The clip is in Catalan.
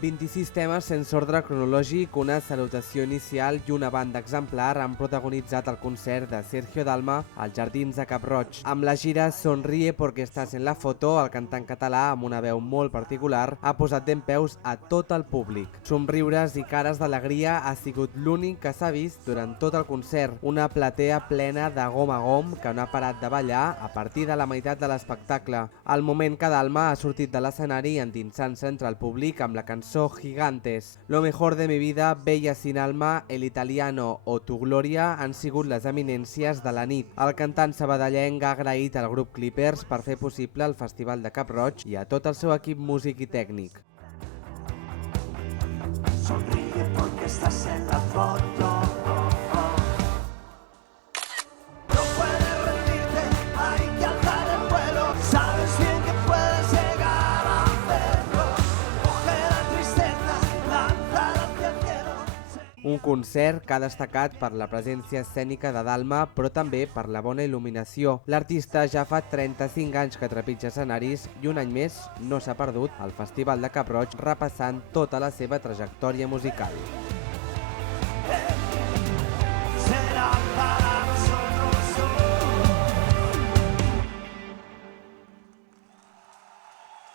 26 temes sense ordre cronològic, una salutació inicial i una banda exemplar han protagonitzat el concert de Sergio Dalma als Jardins de Cap-roig. Amb la gira Sonríe porque estás en la foto, el cantant català, amb una veu molt particular, ha posat dempeus a tot el públic. Somriures i cares d'alegria ha sigut l'únic que s'ha vist durant tot el concert. Una platea plena de gom a gom que no ha parat de ballar a partir de la meitat de l'espectacle. Al moment que Dalma ha sortit de l'escenari endinsant-se entre el públic amb la cançó Gigantes. Lo mejor de mi vida, Bella sin alma, El italiano o Tu Gloria han sigut les eminències de la nit. El cantant sabadellenc ha agraït al grup Clippers per fer possible el Festival de Cap-roig i a tot el seu equip músic i tècnic. Sonríe porque estás en la foto. No puedes rendirte, hay que alzar el vuelo. Sabes bien que puedes llegar a hacerlo. Coge la tristeza, lánzala hacia el cielo. Un concert que ha destacat per la presència escènica de Dalma, però també per la bona il·luminació. L'artista ja fa 35 anys que trepitja escenaris i un any més no s'ha perdut al Festival de Cap-roig repassant tota la seva trajectòria musical.